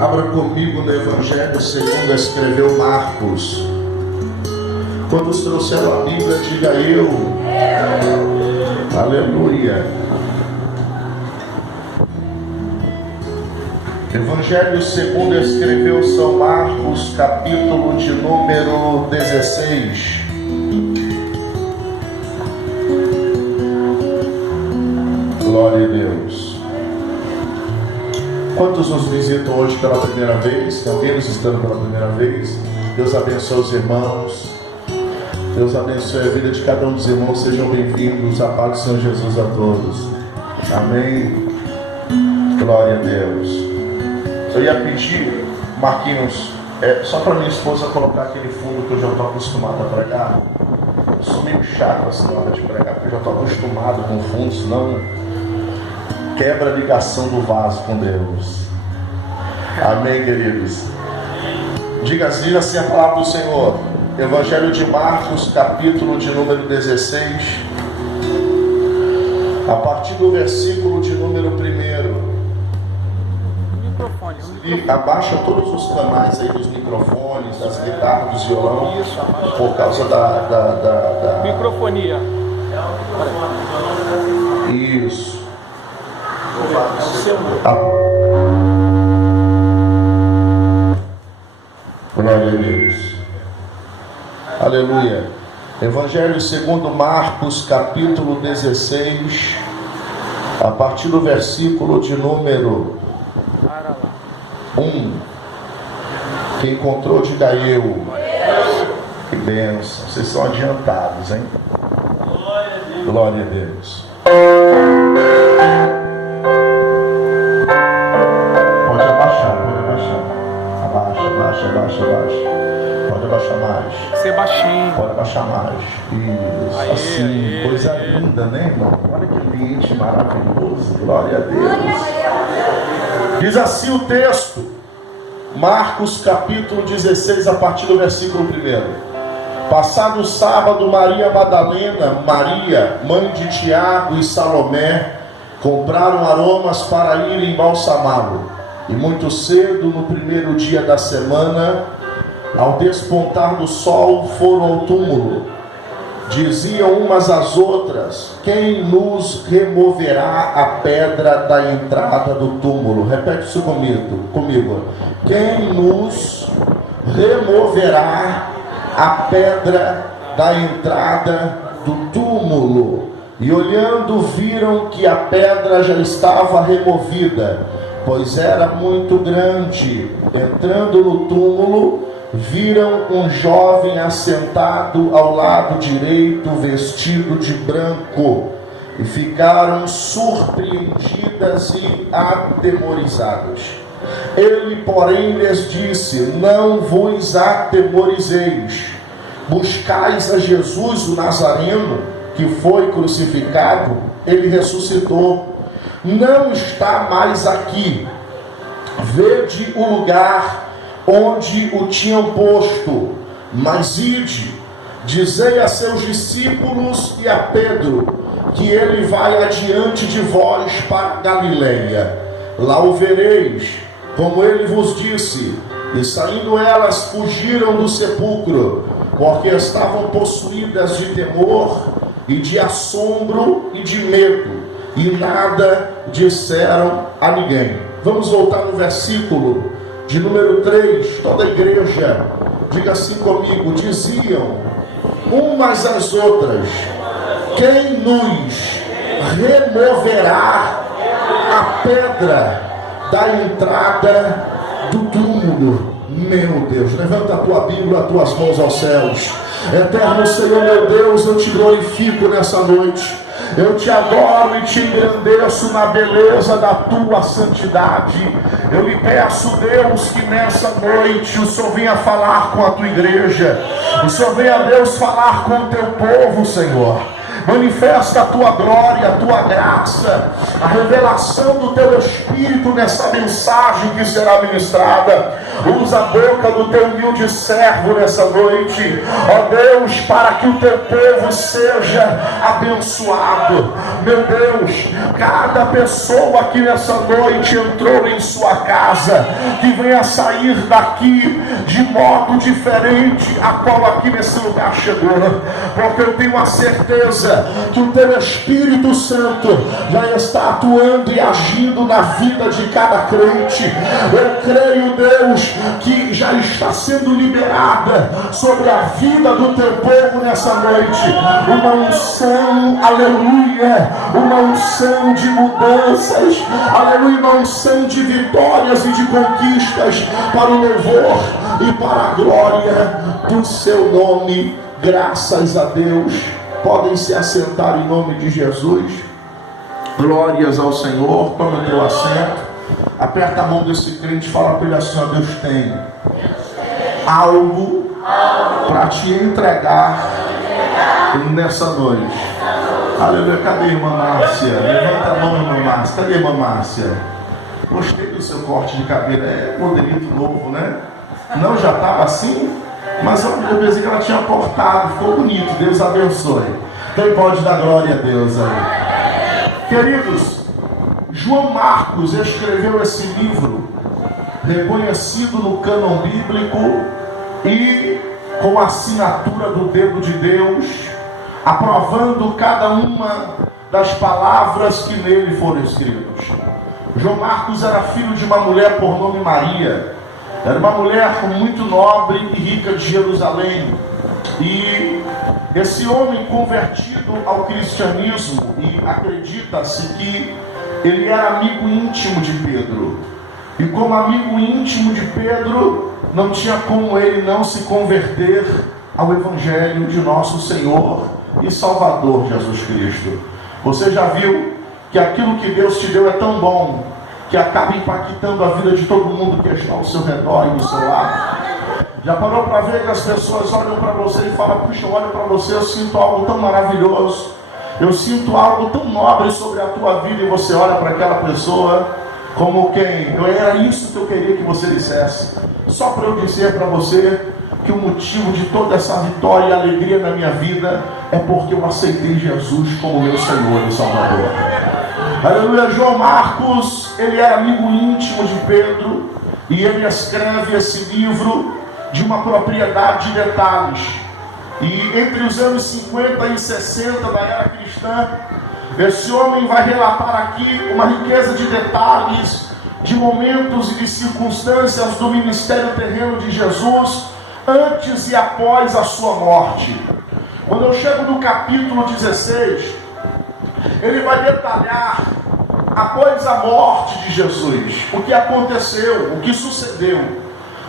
Abra comigo no Evangelho segundo escreveu Marcos. Quantos trouxeram a Bíblia, diga eu. Aleluia. Evangelho segundo escreveu São Marcos, capítulo de número 16. Glória a Deus. Quantos nos visitam hoje pela primeira vez? Tem alguém nos visitando pela primeira vez? Deus abençoe os irmãos. Deus abençoe a vida de cada um dos irmãos. Sejam bem-vindos. A paz do Senhor Jesus a todos. Amém. Glória a Deus. Eu ia pedir, Marquinhos, só para minha esposa colocar aquele fundo que eu já estou acostumado a pregar. Eu sou meio chato assim na hora de pregar, porque eu já estou acostumado com o fundo, senão quebra a ligação do vaso com Deus. Amém, queridos? Diga assim a palavra do Senhor. Evangelho de Marcos, capítulo de número 16, a partir do versículo de número 1. E abaixa todos os canais aí dos microfones, das guitarras, dos violão. Isso, por causa da microfonia. Isso. Glória a Deus. Aleluia. Evangelho segundo Marcos, capítulo 16, a partir do versículo de número 1. Quem encontrou, diga eu. Que bênção. Vocês são adiantados, hein? Glória a Deus. Pode abaixar. Abaixa. Pode abaixar mais. Ser baixinho. Pode abaixar mais. Isso. Aê, assim, aê, coisa aê. linda, né, irmão? Olha que ambiente maravilhoso. Glória a Deus. Diz assim o texto, Marcos capítulo 16, a partir do versículo 1. Passado o sábado, Maria Madalena, Maria, mãe de Tiago e Salomé, compraram aromas para irem embalsamá-lo. E muito cedo, no primeiro dia da semana, ao despontar do sol, foram ao túmulo. Diziam umas às outras: quem nos removerá a pedra da entrada do túmulo? Repete isso comigo. Quem nos removerá a pedra da entrada do túmulo? E olhando, viram que a pedra já estava removida, pois era muito grande. Entrando no túmulo, viram um jovem assentado ao lado direito, vestido de branco, e ficaram surpreendidas e atemorizadas. Ele, porém, lhes disse: não vos atemorizeis. Buscais a Jesus o Nazareno, que foi crucificado. Ele ressuscitou. Não está mais aqui. Vede o lugar onde o tinham posto. Mas ide, dizei a seus discípulos e a Pedro, que ele vai adiante de vós para Galileia. Lá o vereis, como ele vos disse. E saindo elas, fugiram do sepulcro, porque estavam possuídas de temor e de assombro e de medo, e nada disseram a ninguém. Vamos voltar no versículo de número 3, toda a igreja, diga assim comigo. Diziam umas às outras: quem nos removerá a pedra da entrada do túmulo? Meu Deus, levanta a tua Bíblia, as tuas mãos aos céus. Eterno Senhor, meu Deus, eu te glorifico nessa noite. Eu te adoro e te engrandeço na beleza da tua santidade. Eu lhe peço, Deus, que nessa noite o Senhor venha falar com a tua igreja. O Senhor venha, Deus, falar com o teu povo, Senhor. Manifesta a tua glória, a tua graça, a revelação do teu Espírito nessa mensagem que será ministrada. Usa a boca do teu humilde servo nessa noite, ó Deus, para que o teu povo seja abençoado. Meu Deus, cada pessoa aqui nessa noite entrou em sua casa, que venha sair daqui de modo diferente a qual aqui nesse lugar chegou, porque eu tenho a certeza que o teu Espírito Santo já está atuando e agindo na vida de cada crente. Eu creio, Deus, que já está sendo liberada sobre a vida do teu povo nessa noite uma unção, aleluia, uma unção de mudanças, aleluia, uma unção de vitórias e de conquistas para o louvor e para a glória do seu nome. Graças a Deus. Podem se assentar em nome de Jesus. Glórias ao Senhor. Toma o teu assento. Aperta a mão desse crente e fala para ele assim: ó, Deus tem algo para te entregar nessa noite. Aleluia. Cadê a irmã Márcia? Levanta a mão, irmã Márcia. Cadê a irmã Márcia? Gostei do seu corte de cabelo. É modelito novo, né? Não já estava assim? Mas eu pensei que ela tinha cortado. Ficou bonito. Deus abençoe. Quem pode dar glória a Deus aí? Queridos, João Marcos escreveu esse livro reconhecido no cânon bíblico e com a assinatura do dedo de Deus, aprovando cada uma das palavras que nele foram escritas. João Marcos era filho de uma mulher por nome Maria. Era uma mulher muito nobre e rica de Jerusalém. E esse homem convertido ao cristianismo, e acredita-se que ele era amigo íntimo de Pedro. E como amigo íntimo de Pedro, não tinha como ele não se converter ao Evangelho de nosso Senhor e Salvador Jesus Cristo. Você já viu que aquilo que Deus te deu é tão bom que acaba impactando a vida de todo mundo que está ao seu redor e do seu lado? Já parou para ver que as pessoas olham para você e falam: puxa, eu olho para você, eu sinto algo tão maravilhoso, eu sinto algo tão nobre sobre a tua vida, e você olha para aquela pessoa como quem? Era isso que eu queria que você dissesse, só para eu dizer para você que o motivo de toda essa vitória e alegria na minha vida é porque eu aceitei Jesus como meu Senhor e Salvador. Aleluia. João Marcos, ele era amigo íntimo de Pedro, e ele escreve esse livro de uma propriedade de detalhes. E entre os anos 50 e 60 da era cristã, esse homem vai relatar aqui uma riqueza de detalhes, de momentos e de circunstâncias do ministério terreno de Jesus, antes e após a sua morte. Quando eu chego no capítulo 16, ele vai detalhar, após a morte de Jesus, o que aconteceu, o que sucedeu.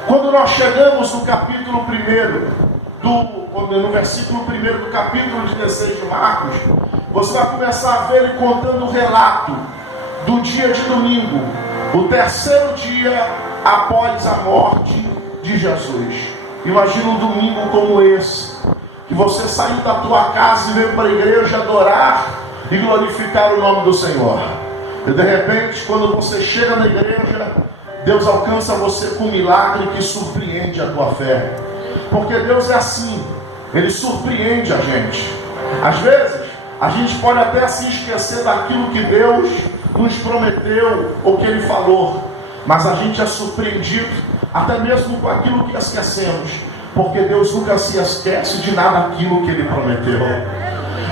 Quando nós chegamos no capítulo 1, no versículo 1 do capítulo 16 de Marcos, você vai começar a ver ele contando o relato do dia de domingo, o terceiro dia após a morte de Jesus. Imagina um domingo como esse, que você saiu da tua casa e veio para a igreja adorar e glorificar o nome do Senhor. E de repente, quando você chega na igreja, Deus alcança você com um milagre que surpreende a tua fé. Porque Deus é assim, Ele surpreende a gente. Às vezes, a gente pode até se esquecer daquilo que Deus nos prometeu ou que Ele falou, mas a gente é surpreendido até mesmo com aquilo que esquecemos, porque Deus nunca se esquece de nada daquilo que Ele prometeu.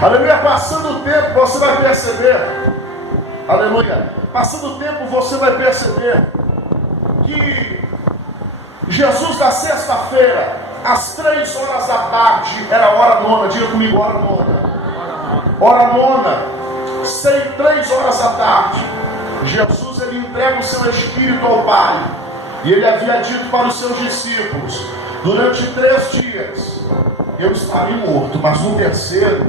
Aleluia. Passando o tempo, você vai perceber, aleluia, passando o tempo, você vai perceber que Jesus, na sexta-feira, às 3 horas da tarde, era a hora nona. Diga comigo, hora nona. Hora nona, 3 horas da tarde, Jesus, ele entrega o seu Espírito ao Pai. E ele havia dito para os seus discípulos: durante 3 dias eu estarei morto, mas no terceiro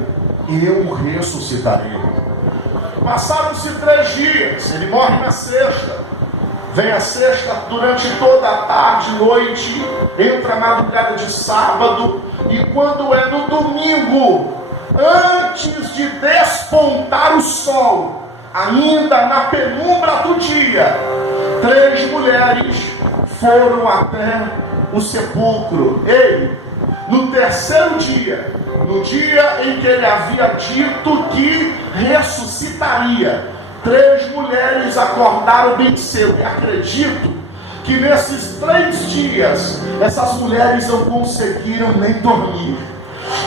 eu ressuscitarei. Passaram-se 3 dias, ele morre na sexta. Vem a sexta, durante toda a tarde, noite, entra a madrugada de sábado, e quando é no domingo, antes de despontar o sol, ainda na penumbra do dia, 3 mulheres foram até o sepulcro. No terceiro dia, no dia em que ele havia dito que ressuscitaria, 3 mulheres acordaram bem cedo. E acredito que nesses 3 dias, essas mulheres não conseguiram nem dormir,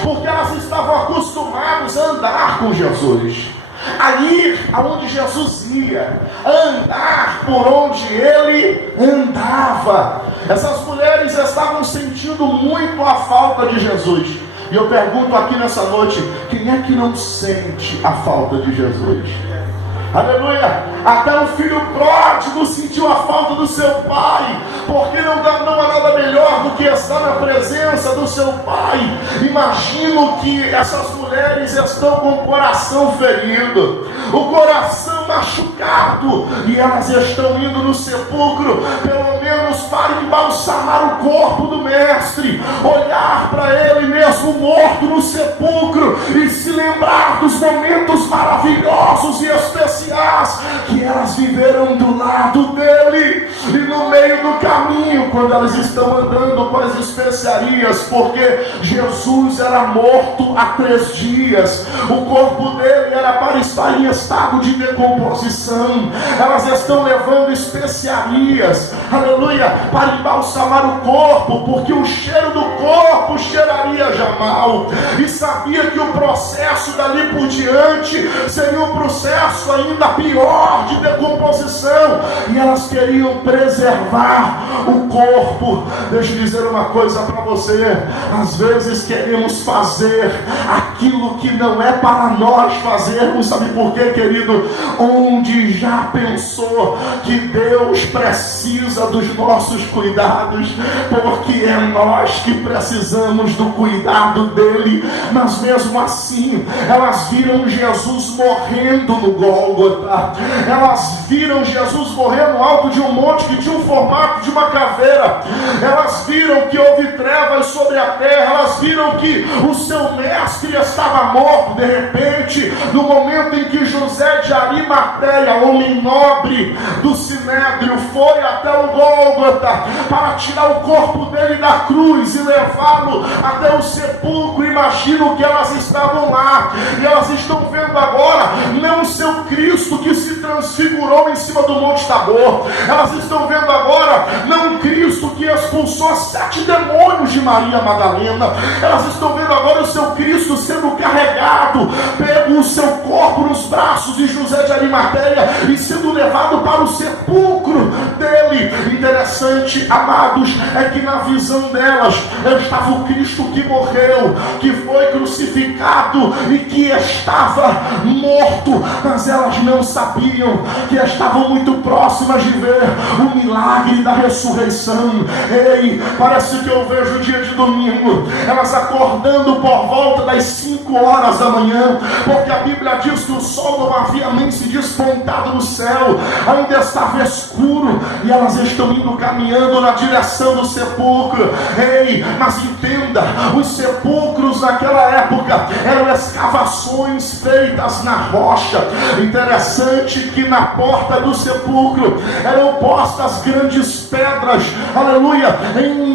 porque elas estavam acostumadas a andar com Jesus, a ir aonde Jesus ia, a andar por onde ele andava. Essas mulheres estavam sentindo muito a falta de Jesus. E eu pergunto aqui nessa noite: quem é que não sente a falta de Jesus? Aleluia! Até o filho pródigo sentiu a falta do seu pai, porque não há nada melhor do que estar na presença do seu pai. Imagino que essas mulheres estão com o coração ferido, o coração machucado, e elas estão indo no sepulcro, pelo menos para embalsamar o corpo do mestre, olhar para ele mesmo morto no sepulcro e se lembrar dos momentos maravilhosos e especiais que elas viveram do lado dele. E no meio do caminho, quando elas estão andando com as especiarias, porque Jesus era morto há 3 dias, o corpo dele era para estar em estado de decomposição, elas estão levando especiarias, aleluia, para embalsamar o corpo, porque o cheiro do corpo cheiraria já mal, e sabia que o processo dali por diante seria um processo ainda pior de decomposição, e elas queriam preservar o corpo. Deixa eu dizer uma coisa para você: às vezes queremos fazer aquilo que não é para nós fazermos. Sabe por quê, querido? Onde já pensou que Deus precisa dos nossos cuidados, porque é nós que precisamos do cuidado dele. Mas mesmo assim, elas viram Jesus morrendo no Gólgota, elas viram Jesus morrer no alto de um monte que tinha o formato de uma caveira, elas viram que houve trevas sobre a terra, elas viram que o seu mestre estava morto. De repente, no momento em que José de Arimateia, homem nobre do Sinédrio, foi até o Gólgota para tirar o corpo dele da cruz e levá-lo até o sepulcro, imagino que elas estavam lá, e elas estão vendo agora não o seu Cristo que se transfigurou em cima do Monte Tabor, elas estão vendo agora não um Cristo que expulsou 7 demônios de Maria Madalena, elas estão vendo agora o seu Cristo sendo carregado, pego o seu corpo nos braços de José de Arimateia e sendo levado para o sepulcro dele. Interessante, amados, é que na visão delas estava o Cristo que morreu, que foi crucificado e que estava morto, mas elas não sabiam que estavam muito próximas de ver o milagre da ressurreição. Ei, parece que eu vejo o dia de domingo, elas acordando por volta das 5 horas da manhã, porque a Bíblia diz que o sol não havia nem se despontado no céu, ainda estava escuro, e elas estão indo caminhando na direção do sepulcro. Ei, mas entenda, os sepulcros naquela época eram escavações feitas na rocha. Interessante que na porta do sepulcro eram postas grandes pedras, aleluia, em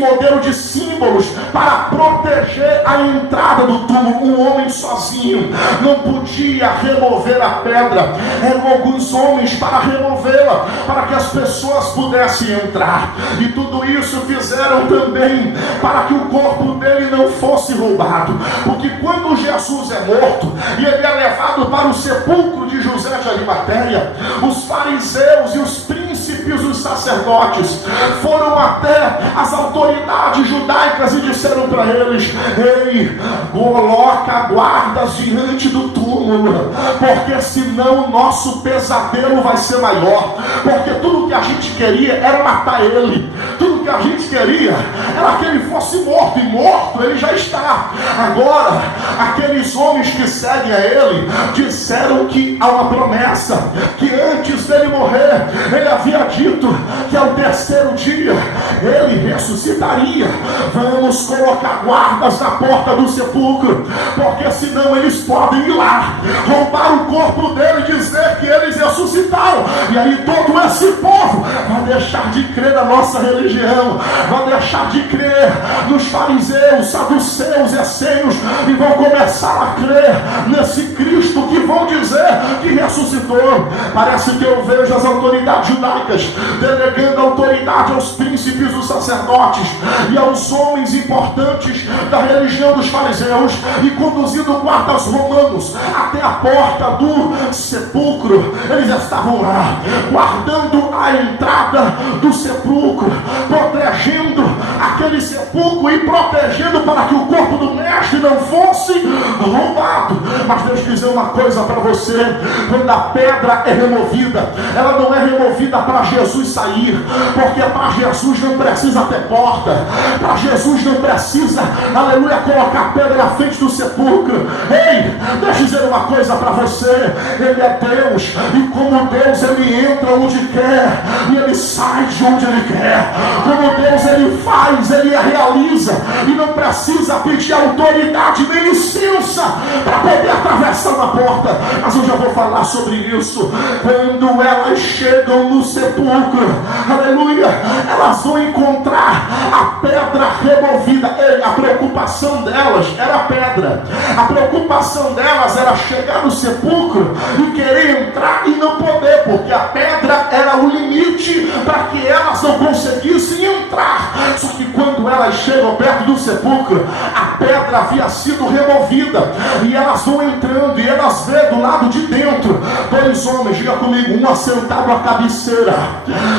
modelo de símbolos, para proteger a entrada do túmulo. Um homem sozinho não podia remover a pedra, eram alguns homens para removê-la, para que as pessoas pudessem entrar. E tudo isso fizeram também para que o corpo dele não fosse roubado, porque quando Jesus é morto e ele é levado para o sepulcro de José de Arimateia, os fariseus e os príncipes, os sacerdotes, foram até as autoridades judaicas e disseram para eles: ei, coloca guardas diante do túmulo, porque senão o nosso pesadelo vai ser maior, porque tudo que a gente queria era matar ele, tudo que que a gente queria era que ele fosse morto, e morto ele já está. Agora, aqueles homens que seguem a ele disseram que há uma promessa, que antes dele morrer, ele havia dito que ao terceiro dia ele ressuscitaria. Vamos colocar guardas na porta do sepulcro, porque senão eles podem ir lá, roubar o corpo dele e dizer que eles ressuscitaram. E aí todo esse povo vai deixar de crer na nossa religião, vai deixar de crer nos fariseus, saduceus, essênios, e vão começar a crer nesse Cristo que vão dizer que ressuscitou. Parece que eu vejo as autoridades judaicas delegando autoridade aos príncipes dos sacerdotes e aos homens importantes da religião dos fariseus, e conduzindo guardas romanos até a porta do sepulcro. Eles estavam lá guardando a entrada do sepulcro, protegendo aquele sepulcro e protegendo para que o corpo do mestre não fosse roubado. Mas deixa eu dizer uma coisa para você: quando a pedra é removida, ela não é removida para Jesus sair, porque para Jesus não precisa ter porta, para Jesus não precisa, aleluia, colocar pedra na frente do sepulcro. Ei, deixa eu dizer uma coisa para você: ele é Deus, e como Deus, ele entra onde quer e ele sai de onde ele quer. Como Deus, ele faz, ele realiza, e não precisa pedir autoridade nem licença para poder atravessar uma porta. Mas eu já vou falar sobre isso. Quando elas chegam no sepulcro, aleluia, elas vão encontrar a pedra removida. Ei, a preocupação delas era a pedra, a preocupação delas era chegar no sepulcro e querer entrar e não poder, porque a pedra era o limite para que elas não conseguissem entrar. Só que quando elas chegam perto do sepulcro, a pedra havia sido removida, e elas vão entrando, e elas vê do lado de dentro dois homens, diga comigo, um assentado à cabeceira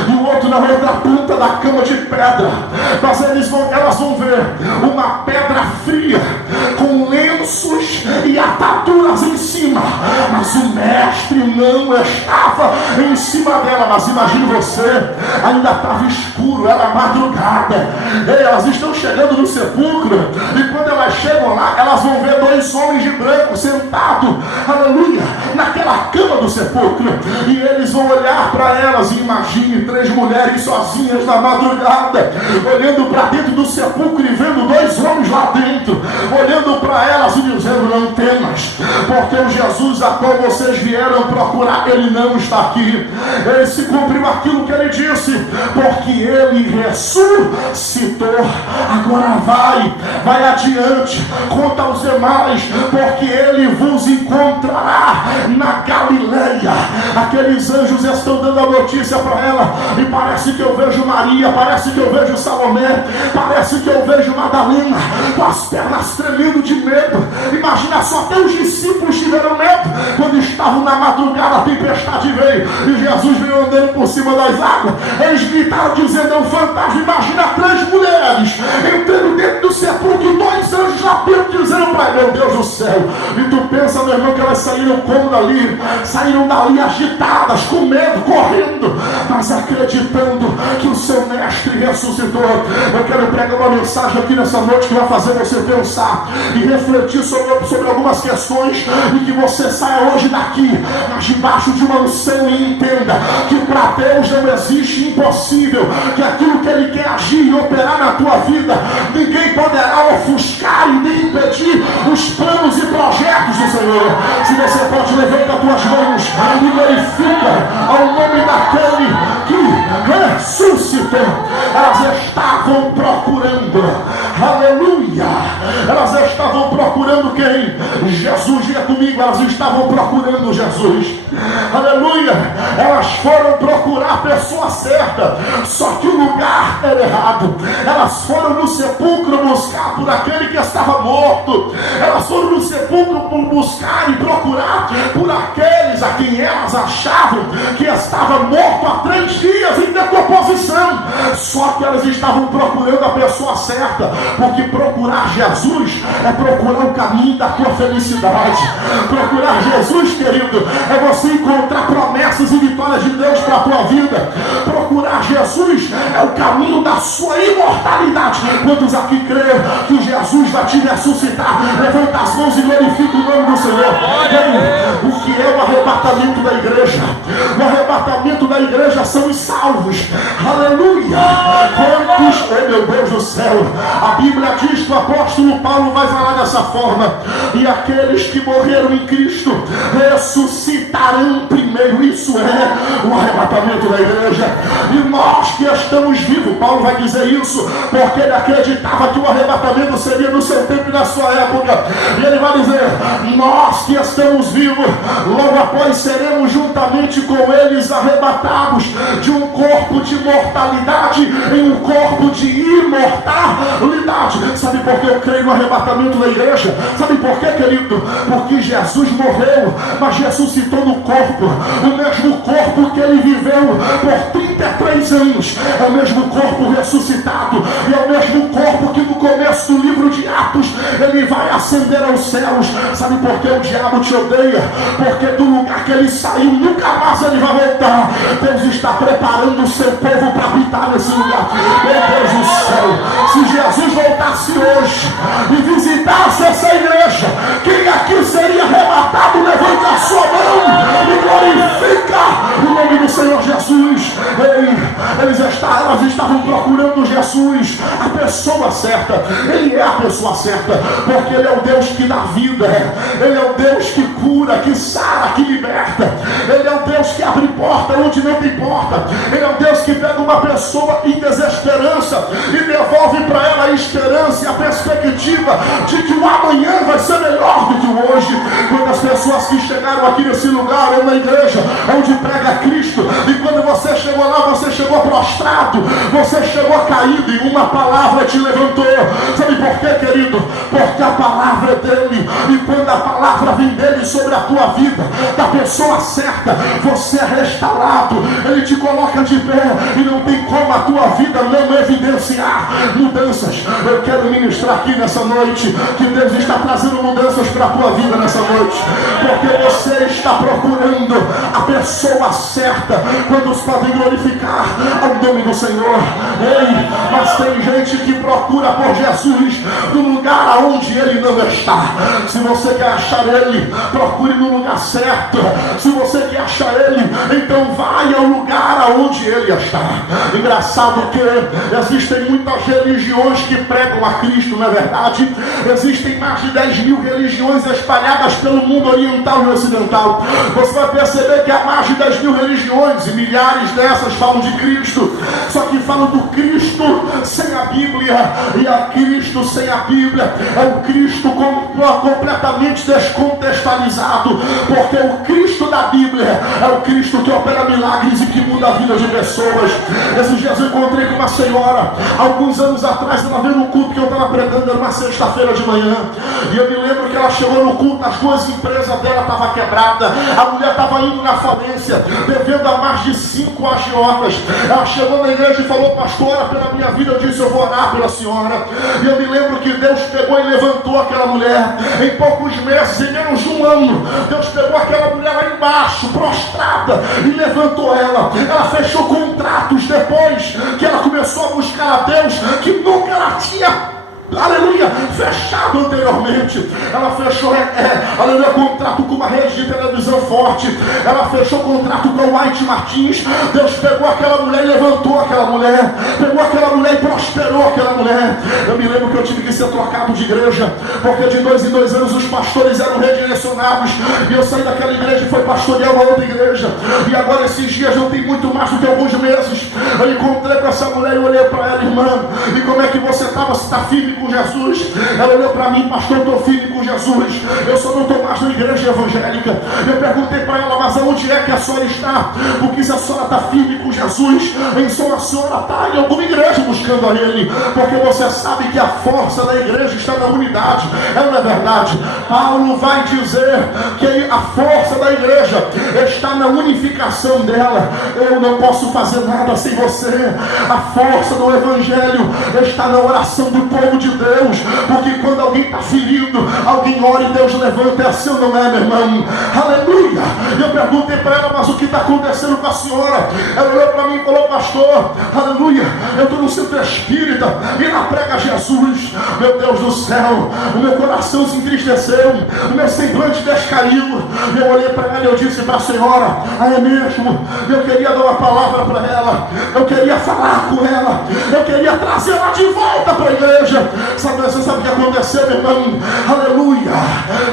e o outro na outra ponta da cama de pedra. Mas elas vão ver uma pedra fria com lenços e ataduras em cima, mas o mestre não estava em cima dela. Mas imagine você, ainda estava escuro, era madrugada, e elas estão chegando no sepulcro, e quando elas chegam lá, elas vão ver dois homens de branco sentados, aleluia, naquela cama do sepulcro, e eles vão olhar para elas. E imagine 3 mulheres sozinhas na madrugada, olhando para dentro do sepulcro e vendo dois homens lá dentro, olhando para elas e dizendo: não temas, porque o Jesus a qual vocês vieram procurar, ele não está aqui. Ele se cumpriu aquilo que ele disse, porque ele ressuscitou. Agora vai adiante, conta aos demais, porque ele vos encontrará na Galileia. Aqueles anjos estão dando a notícia para ela, e parece que eu vejo Maria, parece que eu vejo Salomé, parece que eu vejo Madalena com as pernas tremendo de medo. Imagina só, até os discípulos tiveram medo quando estavam na madrugada, a tempestade veio e Jesus veio andando por cima das águas. Eles gritaram dizendo: é um fantasma. Imagina 3 mulheres entrando dentro do sepulcro e 2 anjos lá dentro dizendo para ele: meu Deus do céu. E tu pensa, meu irmão, que elas saíram como dali? Saíram dali agitadas, com medo, correndo, mas acreditando que o seu mestre ressuscitou. Eu quero pregar uma mensagem aqui nessa noite que vai fazer você pensar e refletir sobre algumas questões, e que você saia hoje daqui, mas debaixo de uma unção, e entenda que para Deus não existe impossível, que aquilo que ele quer agir e operar na tua vida, ninguém poderá ofuscar e nem impedir os planos e projetos do Senhor. Se você pode, levanta as tuas mãos e glorifica ao nome daquele que ressuscitou. Elas estavam procurando, aleluia, elas estavam procurando quem? Jesus. Diga comigo, elas estavam procurando Jesus, aleluia. Elas foram procurar a pessoa certa, só que o lugar era errado. Elas foram no sepulcro buscar por aquele que estava morto. Elas foram no sepulcro buscar e procurar por aqueles a quem elas achavam que estava morto há 3 dias em decomposição. Só que elas estavam procurando a pessoa certa, porque procurar Jesus é procurar o caminho da tua felicidade. Procurar Jesus, querido, é você você encontrar promessas e vitórias de Deus para a tua vida. Procurar Jesus é o caminho da sua imortalidade. Quantos aqui creem que Jesus vai te ressuscitar? Levanta as mãos e glorifica o nome do Senhor. O que é o arrebatamento da igreja? O arrebatamento da igreja são os salvos. Aleluia! Quantos, oh meu Deus do céu, a Bíblia diz que o apóstolo Paulo vai falar dessa forma: e aqueles que morreram em Cristo ressuscitarão primeiro. Isso é o arrebatamento da igreja. E nós que estamos vivos, Paulo vai dizer isso porque ele acreditava que o arrebatamento seria no seu tempo e na sua época. E ele vai dizer: nós que estamos vivos, logo após seremos juntamente com eles arrebatados de um corpo de mortalidade em um corpo de imortalidade. Sabe por que eu creio no arrebatamento da igreja? Sabe por quê, querido? Porque Jesus morreu, mas ressuscitou no corpo, o mesmo corpo que ele viveu por 33 anos, é o mesmo corpo ressuscitado, e é o mesmo corpo que no começo do livro de Atos ele vai ascender aos céus. Sabe por que o diabo te odeia? Porque do lugar que ele saiu nunca mais ele vai voltar. Deus está preparando o seu povo para habitar nesse lugar. Meu Deus do céu, se Jesus voltasse hoje e visitasse essa igreja, quem aqui seria arrebatado? Levanta a sua mão e glorifica o nome do Senhor Jesus. Elas estavam procurando Jesus, a pessoa certa. Ele é a pessoa certa, porque ele é o Deus que dá vida, ele é o Deus que cura, que sara, que liberta. Ele é o Deus que abre porta onde não tem porta. Ele é o Deus que pega uma pessoa em desesperança e devolve para ela a esperança e a perspectiva de que o amanhã vai ser melhor do que o hoje. Quantas pessoas que chegaram aqui nesse lugar, ou na igreja onde prega Cristo, e quando você chegou lá, você chegou prostrado, você chegou caído, e uma palavra te levantou. Sabe por quê, querido? Porque a palavra é dele, e quando a palavra vem dele sobre a tua vida, da pessoa certa, você é restaurado. Ele te coloca de pé, e não tem como a tua vida não evidenciar mudanças. Eu quero ministrar aqui nessa noite que Deus está trazendo mudanças para a tua vida nessa noite, porque você está procurando a pessoa certa. Quantos podem glorificar ao nome do Senhor? Ei, mas tem gente que procura por Jesus no lugar onde ele não está. Se você quer achar ele, procure no lugar certo. Se você quer achar ele, então vai ao lugar onde ele está. Engraçado que existem muitas religiões que pregam a Cristo, não é verdade? Existem mais de 10 mil religiões espalhadas pelo mundo oriental e ocidental. Você vai perceber que há mais de 10 mil religiões, e milhares dessas falam de Cristo, só que falam do Cristo sem a Bíblia. E a Cristo sem a Bíblia é o Cristo completamente descontextualizado, porque o Cristo da Bíblia é o Cristo que opera milagres e que muda a vida de pessoas. Esses dias eu encontrei com uma senhora, alguns anos atrás, ela veio no culto que eu estava pregando, era uma sexta-feira de manhã, e eu me lembro que ela chegou no culto, as duas empresas dela estavam quebradas, a mulher estava indo na falência, devendo a mais de 5 agiotas. Ela chegou na igreja e falou: pastora, pela minha vida. Eu disse: eu vou orar pela senhora. E eu me lembro que Deus pegou e levantou aquela mulher. Em poucos meses, em menos de um ano, Deus pegou aquela mulher lá embaixo, prostrada, e levantou ela. Ela fechou contratos depois que ela começou a buscar a Deus, que nunca ela tinha, aleluia, fechado anteriormente. Ela fechou, aleluia, contrato com uma rede de televisão forte. Ela fechou contrato com o White Martins. Deus pegou aquela mulher e levantou aquela mulher. Pegou aquela mulher e prosperou aquela mulher. Eu me lembro que eu tive que ser trocado de igreja, porque de 2 em 2 anos os pastores eram redirecionados, e eu saí daquela igreja e fui pastorear uma outra igreja. E agora esses dias, eu tenho muito mais do que alguns meses, eu encontrei com essa mulher e olhei para ela: irmã, e como é que você estava? Você está firme com Jesus? Ela olhou para mim: pastor, eu estou firme com Jesus, eu só não estou mais na igreja evangélica. Eu perguntei para ela: mas aonde é que a senhora está? Porque se a senhora está firme com Jesus, então a senhora está em alguma igreja buscando a Ele, porque você sabe que a força da igreja está na unidade. Não é verdade? Paulo vai dizer que a força da igreja está na unificação dela. Eu não posso fazer nada sem você. A força do Evangelho está na oração do povo de Deus, porque quando alguém está ferido, alguém ora e Deus levanta. É assim ou não é, meu irmão? Aleluia. Eu perguntei para ela: mas o que está acontecendo com a senhora? Ela olhou para mim e falou: pastor, aleluia, eu estou no centro espírita e lá prega Jesus. Meu Deus do céu, o meu coração se entristeceu, o meu semblante descaiu. Eu olhei para ela e eu disse para a senhora: é mesmo, eu queria dar uma palavra para ela, eu queria falar com ela, eu queria trazer ela de volta para a igreja. Você sabe o que aconteceu, meu irmão? Aleluia.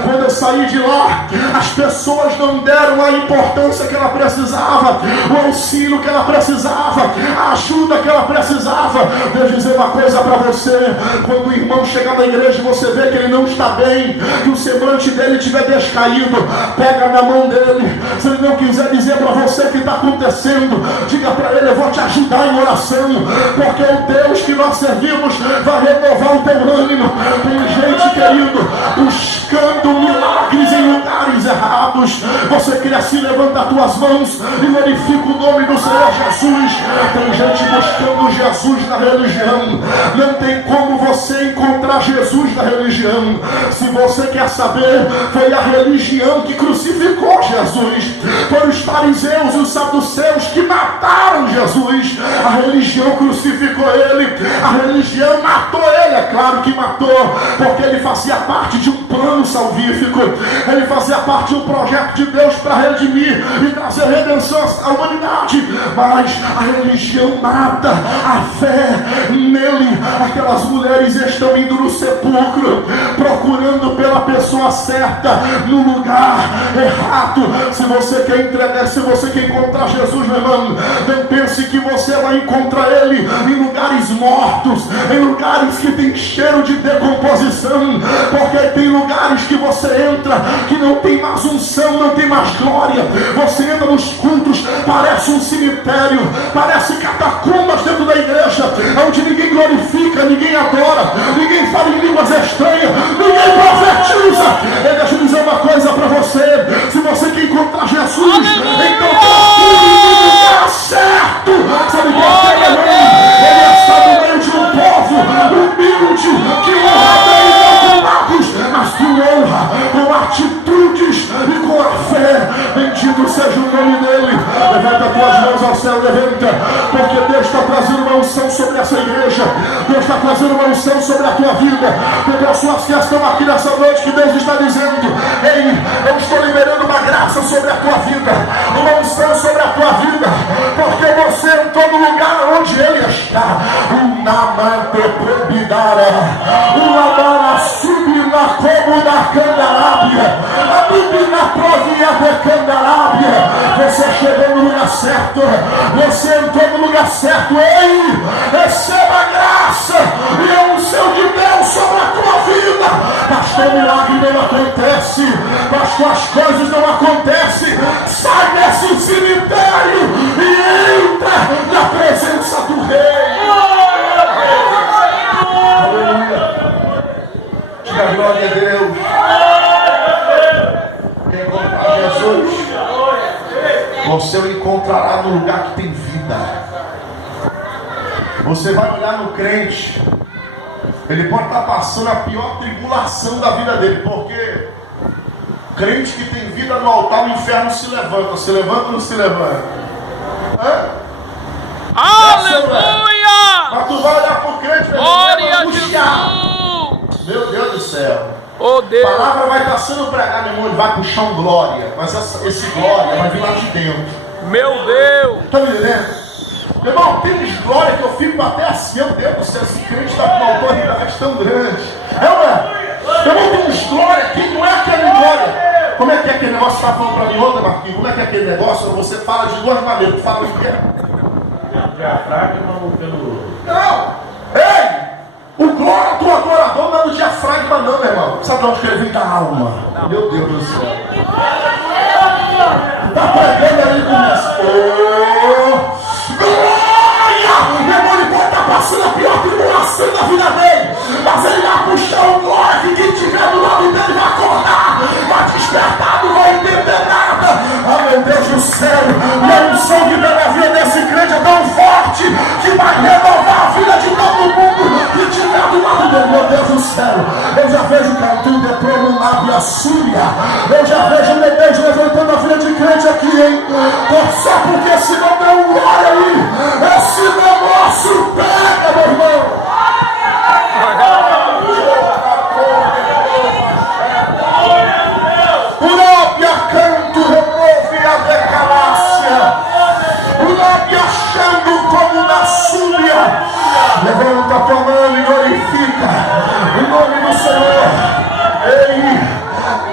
Quando eu saí de lá, as pessoas não deram a importância que ela precisava, o auxílio que ela precisava, a ajuda que ela precisava. Deixa eu dizer uma coisa para você: quando o irmão chegar na igreja e você vê que ele não está bem, que o semblante dele estiver descaído, pega na mão dele. Se ele não quiser dizer para você o que está acontecendo, diga para ele: eu vou te ajudar em oração, porque o Deus que nós servimos vai renovar o teu ânimo. Tem gente, querido, buscando milagres em lugares errados. Você quer assim, levanta as tuas mãos e glorifica o nome do Senhor Jesus. Tem gente buscando Jesus na religião. Não tem como você encontrar Jesus na religião. Se você quer saber, foi a religião que crucificou Jesus. Foram os fariseus e os saduceus que mataram Jesus. A religião crucificou ele, a religião matou ele. É claro que matou, porque ele fazia parte de um plano salvífico, ele fazia parte de um projeto de Deus para redimir e trazer redenção à humanidade. Mas a religião mata a fé nele. Aquelas mulheres estão indo no sepulcro, procurando pela pessoa certa, no lugar errado. Se você quer entregar, se você quer encontrar Jesus, meu irmão, não pense que você vai encontrar ele em lugares mortos, em lugares que tem cheiro de decomposição, porque tem lugares que você entra que não tem mais unção, não tem mais glória. Você entra nos cultos, parece um cemitério, parece catacumbas dentro da igreja, onde ninguém glorifica, ninguém adora, ninguém fala em línguas estranhas, ninguém profetiza. E deixa eu dizer uma coisa para você: se você quer encontrar Jesus, então procure no lugar certo. Sabe por quê, meu irmão? Ele está no meio de um povo humilde, que honra bem não com lábios, mas que honra com atitudes e com a fé. Bendito seja o nome dele. Levanta as tuas mãos ao céu, levanta, porque Deus está trazendo uma unção sobre essa igreja. Deus está trazendo uma unção sobre a tua vida. Tem pessoas que estão aqui nessa noite que Deus está dizendo: ei, eu estou liberando uma graça sobre a tua vida, uma unção sobre a tua vida, porque você entrou no lugar onde ele está. O namante probidara, o namara subina como da candarábia, a bibina provia de candarábia. Você chegou no lugar certo, você entrou no lugar certo. Ei, receba a graça e a unção de Deus sobre a tua vida. Pastor, milagre não acontece, pastor, as coisas não acontecem. Sai desse cemitério e entra na presença do Rei. Aleluia. Diga glória a Deus. Quem encontrar Jesus, você o encontrará no lugar que tem vida. Você vai olhar no crente, ele pode estar passando a pior tribulação da vida dele, porque crente que tem vida no altar, o inferno se levanta. Se levanta ou não se levanta? Aleluia! Mas tu vai olhar para o crente, glória a Jesus! Meu Deus do céu! Oh, Deus. A palavra vai estar sendo pregada, meu irmão, ele vai puxar um glória, mas esse glória vai vir lá de dentro. Meu Deus! Está me entendendo? Meu irmão, tem glória que eu fico até assim: meu Deus do céu, esse crente está com uma autoridade tão grande. É ou não é? Meu irmão, tem glória que não é aquele glória. Como é que é aquele negócio que você está falando para mim ontem, Marquinhos? Como é que é aquele negócio? Você fala de duas maneiras. Tu fala o quê? Diafragma ou pelo... Não! Ei! O glória do adorador não é do diafragma não, meu irmão. Sabe de onde que ele vem? Da alma. Meu Deus do céu. Está pregando aí com isso. Glória! Meu irmão, ele pode estar passando a pior tribulação da vida dele, mas ele vai puxar o glória que quem tiver do lado dele vai acordar, vai despertar, não vai entender nada. Ah, meu Deus do céu! E a unção que vem na vida desse crente é tão forte da Síria. Eu já vejo meu Deus levantando a vida de crente aqui, hein? Só porque esse nome é um glória aí. Esse negócio pega, meu irmão. Uróbia canto, remove a decalácia. Uróbia achando como na Súria. Levanta a tua mão e glorifica o nome do Senhor. Ei,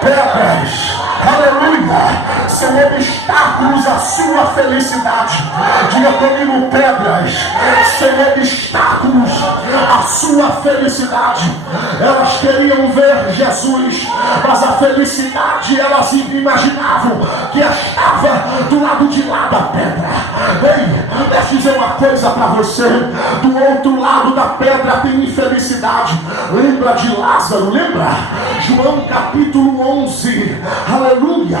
pedras, aleluia, são obstáculos à sua felicidade. Diga comigo, pedras são obstáculos à sua felicidade. Elas queriam ver Jesus, mas a felicidade elas imaginavam que estava do lado de lá da pedra. Ei, deixa eu dizer uma coisa para você. Do outro lado da pedra tem infelicidade. Lembra de Lázaro, lembra? João capítulo 11, aleluia.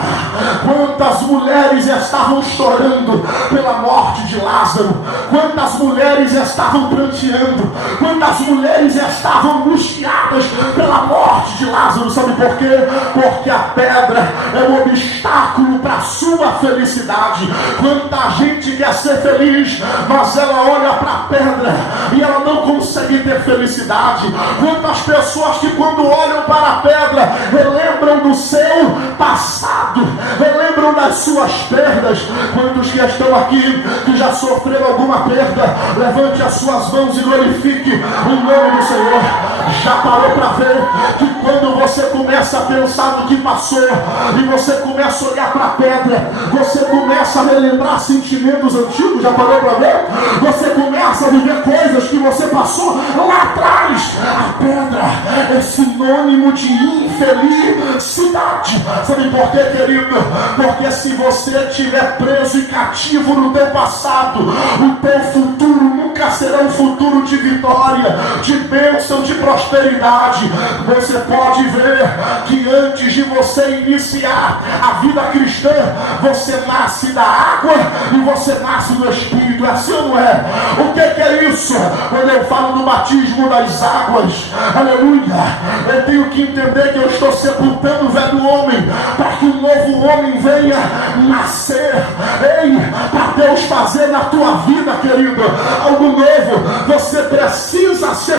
Quantas mulheres estavam chorando pela morte de Lázaro, quantas mulheres estavam pranteando, quantas mulheres estavam angustiadas pela morte de Lázaro. Sabe por quê? Porque a pedra é um obstáculo para a sua felicidade. Quanta gente quer ser feliz, mas ela olha para a pedra e ela não consegue ter felicidade. Quantas pessoas que quando olham para a pedra relembram do seu passado, relembram das suas perdas. Quantos que estão aqui que já sofreram alguma perda, levante as suas mãos e glorifique o nome do Senhor. Já parou para ver que quando você começa a pensar no que passou e você começa a olhar para a pedra, você começa a relembrar sentimentos antigos? Já parou para ver? Você começa a viver coisas que você passou lá atrás. A pedra é sinônimo de infelicidade. Sabe por quê, querido? Porque se você estiver preso e cativo no teu passado, o teu futuro nunca será um futuro de vitória, de bênção, de prosperidade. Você pode ver que antes de você iniciar a vida cristã, você nasce da água e você nasce do Espírito. É assim ou não é? O que é isso? Quando eu falo do batismo das águas, aleluia, eu tenho que entender que eu estou sepultando o velho homem para que um novo homem venha nascer. Ei, para Deus fazer na tua vida, querido, algo novo, você precisa ser